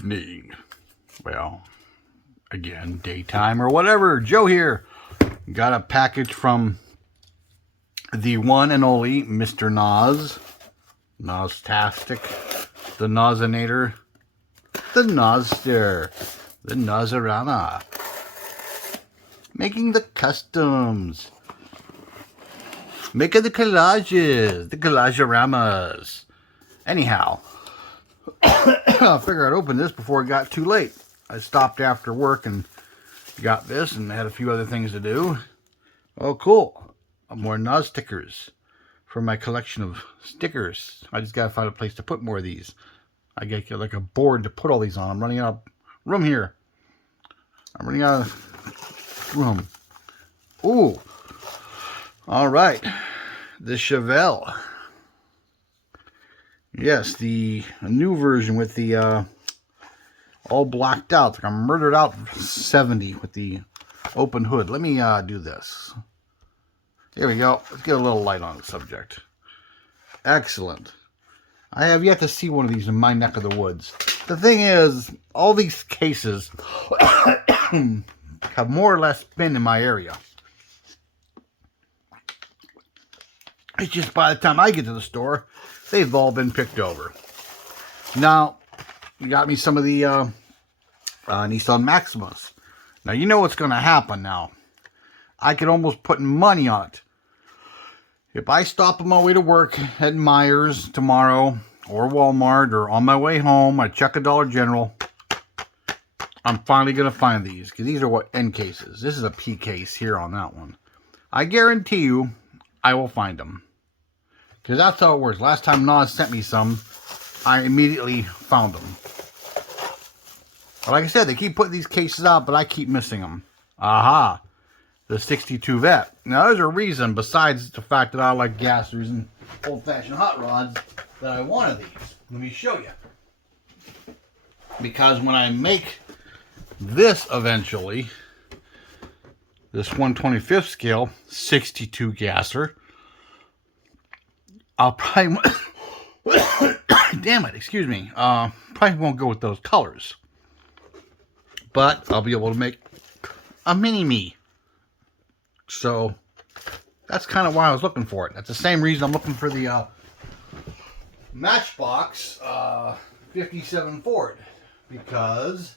evening. Well, again, daytime or whatever. Joe here. Got a package from the one and only Mr. Naz. Naztastic. The Nazinator. The Nazster. The Nazarana. Making the customs. Making the collages. The collageramas. Anyhow. I figured I'd open this before it got too late. I stopped after work and got this and had a few other things to do. Oh, cool. More Naz stickers for my collection of stickers. I just got to find a place to put more of these. I get like a board to put all these on. I'm running out of room here. I'm running out of room. Ooh. All right. The Chevelle. Yes, the new version with the all blacked out. It's like a murdered out 70 with the open hood. Let me do this. There we go. Let's get a little light on the subject. Excellent. I have yet to see one of these in my neck of the woods. The thing is, all these cases have more or less been in my area. It's just by the time I get to the store, they've all been picked over. Now, you got me some of the Nissan Maximas. Now, you know what's going to happen now. I could almost put money on it. If I stop on my way to work at Myers tomorrow, or Walmart, or on my way home, I check a Dollar General, I'm finally going to find these. Because these are what N cases. This is a P case here on that one. I guarantee you, I will find them. Because that's how it works. Last time Naz sent me some, I immediately found them. But like I said, they keep putting these cases out, but I keep missing them. Aha. The 62 Vet. Now, there's a reason, besides the fact that I like gassers and old-fashioned hot rods, that I wanted these. Let me show you. Because when I make this eventually, this 1/25th scale, 62 gasser, I'll probably, damn it, excuse me, probably won't go with those colors. But I'll be able to make a mini-me. So, that's kind of why I was looking for it. That's the same reason I'm looking for the Matchbox 57 Ford. Because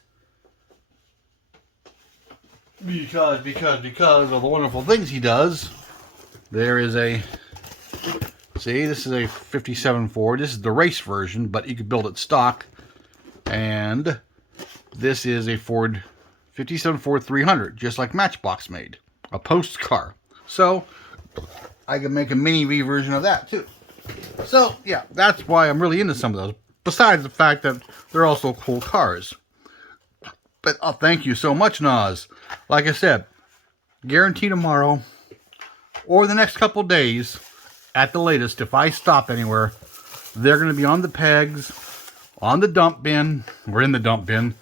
of the wonderful things he does. There is a, see, this is a 57 Ford. This is the race version, but you could build it stock. And this is a Ford 57 Ford 300, just like Matchbox made. A post car. So, I can make a mini V version of that, too. So, yeah, that's why I'm really into some of those. Besides the fact that they're also cool cars. But, oh, thank you so much, Naz. Like I said, guarantee tomorrow, or the next couple days, at the latest, if I stop anywhere, they're going to be on the pegs, on the dump bin, or in the dump bin.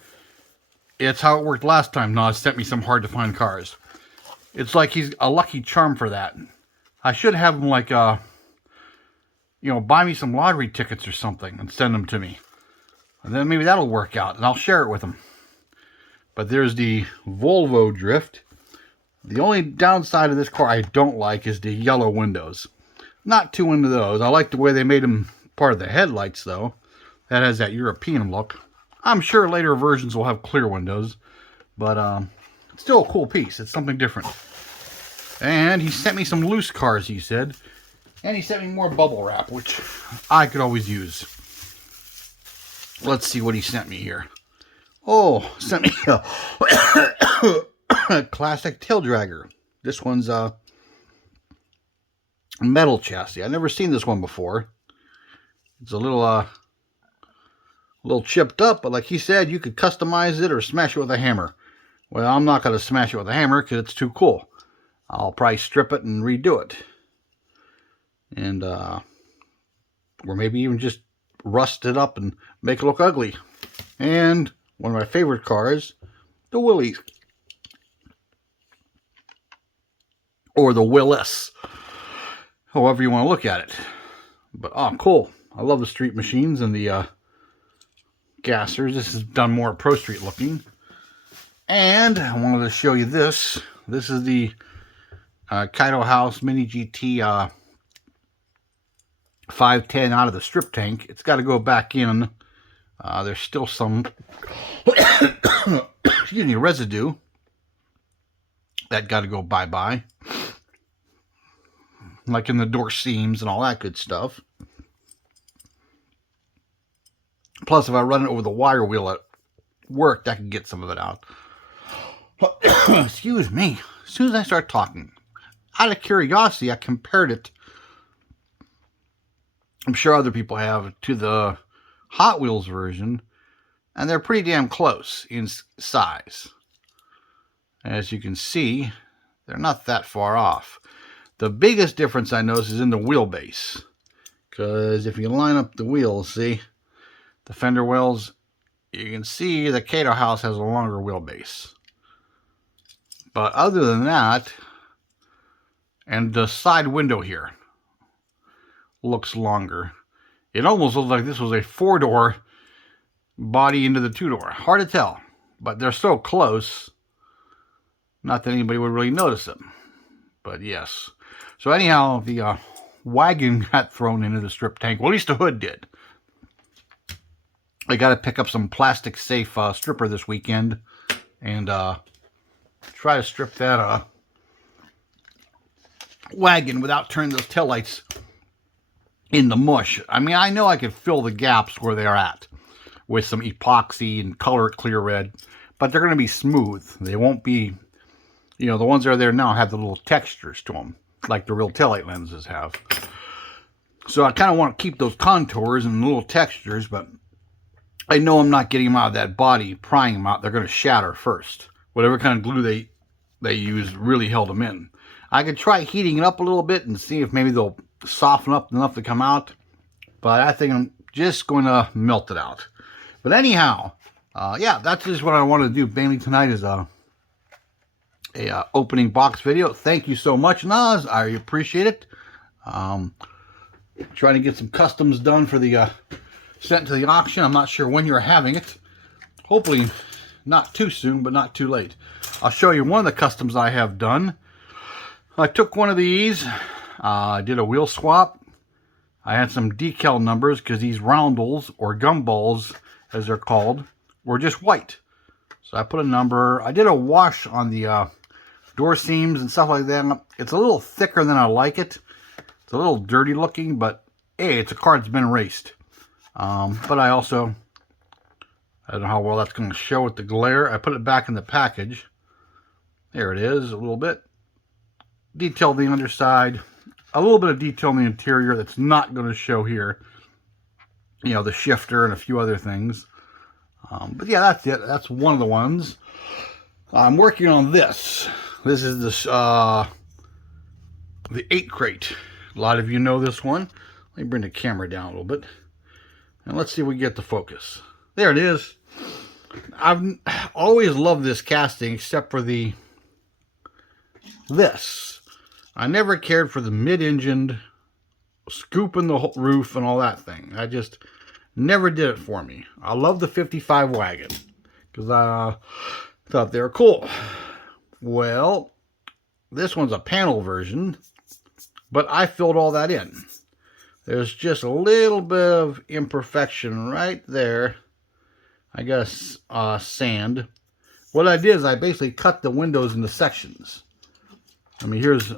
It's how it worked last time Naz sent me some hard-to-find cars. It's like he's a lucky charm for that. I should have him, like, you know, buy me some lottery tickets or something and send them to me. And then maybe that'll work out, and I'll share it with him. But there's the Volvo Drift. The only downside of this car I don't like is the yellow windows. Not too into those. I like the way they made them part of the headlights, though. That has that European look. I'm sure later versions will have clear windows. But, it's still a cool piece. It's something different. And he sent me some loose cars, he said. And he sent me more bubble wrap, which I could always use. Let's see what he sent me here. Oh, sent me a classic tail dragger. This one's a metal chassis. I've never seen this one before. It's a little chipped up, but like he said, you could customize it or smash it with a hammer. Well, I'm not going to smash it with a hammer because it's too cool. I'll probably strip it and redo it. And, or maybe even just rust it up and make it look ugly. And one of my favorite cars, the Willys. Or the Willis. However you want to look at it. But, oh, cool. I love the street machines and the gassers. This is done more Pro Street looking. And I wanted to show you this. This is the Kaido House Mini GT 510 out of the strip tank. It's got to go back in. There's still some excuse me, residue that got to go bye-bye. Like in the door seams and all that good stuff. Plus, if I run it over the wire wheel at work, I can get some of it out. Excuse me. As soon as I start talking, out of curiosity, I compared it, I'm sure other people have, to the Hot Wheels version, and they're pretty damn close in size. As you can see, they're not that far off. The biggest difference I notice is in the wheelbase, because if you line up the wheels, see, the fender wells, you can see the Kaido House has a longer wheelbase. But other than that, and the side window here looks longer. It almost looks like this was a 4-door body into the 2-door. Hard to tell, but they're so close. Not that anybody would really notice them, but yes. So anyhow, the wagon got thrown into the strip tank. Well, at least the hood did. I got to pick up some plastic safe stripper this weekend and try to strip that wagon without turning those taillights into mush. I mean, I know I could fill the gaps where they're at with some epoxy and color it clear red, but they're going to be smooth. They won't be, you know, the ones that are there now have the little textures to them, like the real taillight lenses have. So I kind of want to keep those contours and little textures, but I know I'm not getting them out of that body, prying them out. They're going to shatter first. Whatever kind of glue they use really held them in. I could try heating it up a little bit and see if maybe they'll soften up enough to come out. But I think I'm just going to melt it out. But anyhow, yeah, that's just what I wanted to do mainly tonight is a opening box video. Thank you so much, Naz. I appreciate it. Trying to get some customs done for the sent to the auction. I'm not sure when you're having it. Hopefully not too soon, but not too late. I'll show you one of the customs I have done. I took one of these. I did a wheel swap. I had some decal numbers because these roundels, or gumballs as they're called, were just white. So I put a number. I did a wash on the door seams and stuff like that. It's a little thicker than I like it. It's a little dirty looking, but hey, it's a car that's been raced. But I also, I don't know how well that's going to show with the glare. I put it back in the package. There it is, a little bit. Detailed the underside. A little bit of detail in the interior that's not going to show here. You know, the shifter and a few other things. But yeah, that's it. That's one of the ones. I'm working on this. This is the 8 crate. A lot of you know this one. Let me bring the camera down a little bit. And let's see if we get the focus. There it is. I've always loved this casting except for this. I never cared for the mid-engined scooping the roof and all that thing. I just never did it for me. I love the 55 wagon because I thought they were cool. Well, this one's a panel version, but I filled all that in. There's just a little bit of imperfection right there. I guess sand. What I did is I basically cut the windows into sections. I mean, here's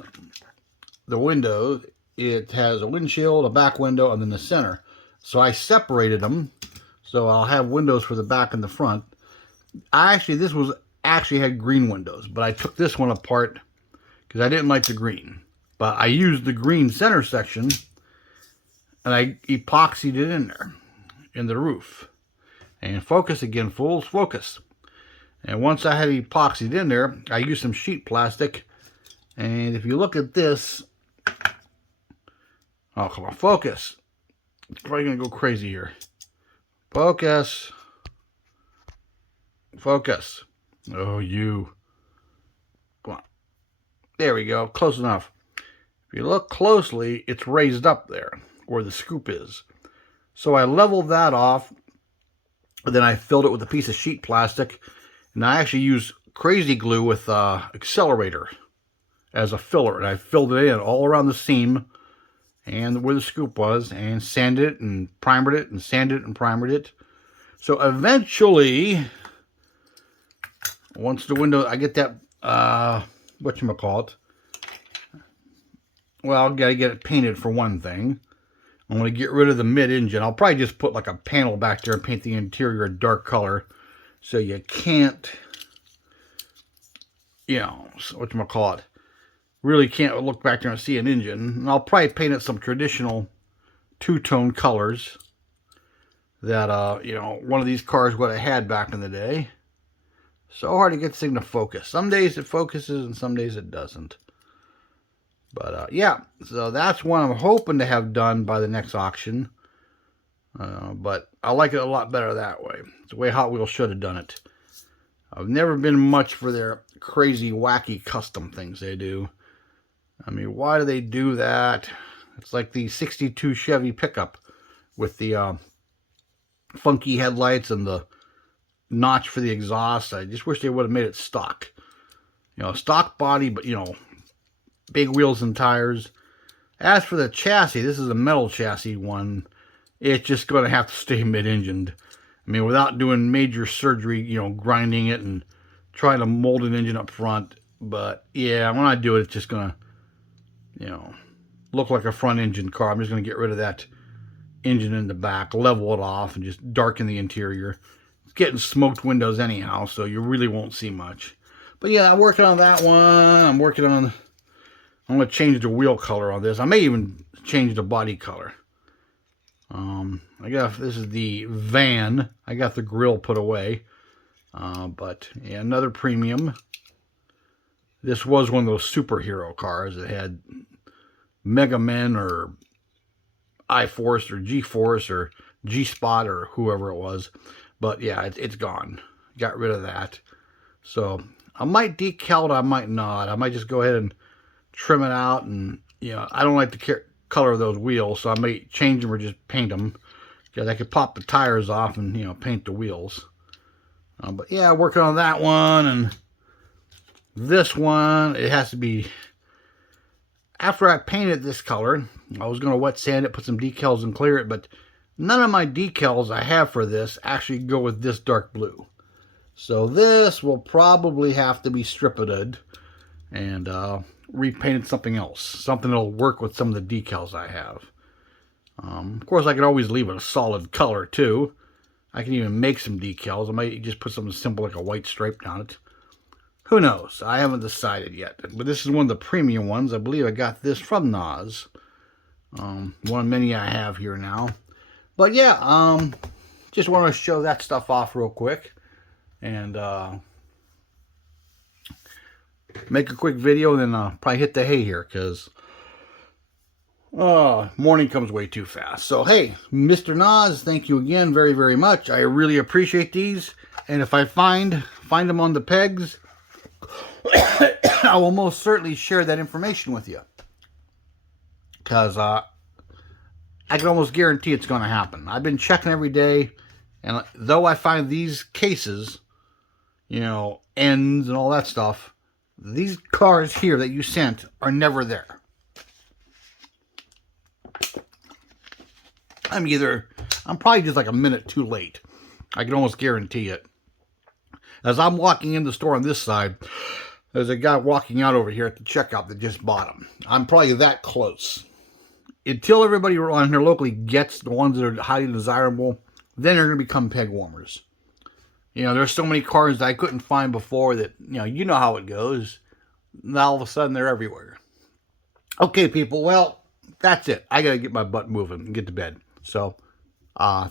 the window. It has a windshield, a back window, and then the center. So I separated them. So I'll have windows for the back and the front. This was actually had green windows, but I took this one apart because I didn't like the green. But I used the green center section and I epoxied it in there, in the roof. And focus again, full focus. And once I had epoxied in there, I used some sheet plastic. And if you look at this, oh, come on, focus. It's probably going to go crazy here. Focus. Focus. Oh, you. Come on. There we go. Close enough. If you look closely, it's raised up there where the scoop is. So I leveled that off. Then I filled it with a piece of sheet plastic, and I actually used crazy glue with accelerator as a filler, and I filled it in all around the seam and where the scoop was, and sanded it and primered it and sanded it and primered it. So eventually, once the window, I get that, whatchamacallit, well, I've got to get it painted for one thing. I'm going to get rid of the mid-engine. I'll probably just put like a panel back there and paint the interior a dark color, so you can't, you know, whatchamacallit, really can't look back there and see an engine. And I'll probably paint it some traditional two-tone colors that, you know, one of these cars would have had back in the day. So hard to get this thing to focus. Some days it focuses and some days it doesn't. But, yeah, so that's what I'm hoping to have done by the next auction. But I like it a lot better that way. It's the way Hot Wheels should have done it. I've never been much for their crazy, wacky custom things they do. I mean, why do they do that? It's like the 62 Chevy pickup with the funky headlights and the notch for the exhaust. I just wish they would have made it stock. You know, stock body, but, you know, big wheels and tires. As for the chassis, this is a metal chassis one. It's just going to have to stay mid-engined. I mean, without doing major surgery, you know, grinding it and trying to mold an engine up front. But, yeah, when I do it, it's just going to, you know, look like a front engine car. I'm just going to get rid of that engine in the back, level it off, and just darken the interior. It's getting smoked windows anyhow, so you really won't see much. But, yeah, I'm working on that one. I'm going to change the wheel color on this. I may even change the body color. This is the van. I got the grill put away. But yeah, another premium. This was one of those superhero cars that had Mega Men or I-Force or G-Force or G-Spot or whoever it was. But yeah, it's gone. Got rid of that. So I might decal it, I might not. I might just go ahead and trim it out, and you know, I don't like the color of those wheels, so I may change them or just paint them, because I could pop the tires off and, you know, paint the wheels. But yeah, working on that one. And this one, it has to be, after I painted this color, I was going to wet sand it, put some decals and clear it, but none of my decals I have for this actually go with this dark blue. So this will probably have to be strip-ed and repainted something else. Something that'll work with some of the decals I have. Of course, I can always leave it a solid color, too. I can even make some decals. I might just put something simple like a white stripe down it. Who knows? I haven't decided yet. But this is one of the premium ones. I believe I got this from Naz. One of many I have here now. But yeah, just want to show that stuff off real quick. And make a quick video, and then probably hit the hay here, because morning comes way too fast. So hey, Mr. Naz, thank you again very, very much. I really appreciate these. And if I find them on the pegs, I will most certainly share that information with you. Because I can almost guarantee it's going to happen. I've been checking every day, and though I find these cases, you know, ends and all that stuff, these cars here that you sent are never there. I'm probably just like a minute too late. I can almost guarantee it. As I'm walking in the store on this side, there's a guy walking out over here at the checkout that just bought them. I'm probably that close. Until everybody on here locally gets the ones that are highly desirable, then they're going to become peg warmers. You know, there's so many cars that I couldn't find before that, you know how it goes. Now all of a sudden they're everywhere. Okay, people, well, that's it. I got to get my butt moving and get to bed. So,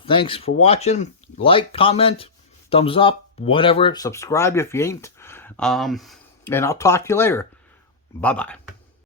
thanks for watching. Like, comment, thumbs up, whatever. Subscribe if you ain't. And I'll talk to you later. Bye-bye.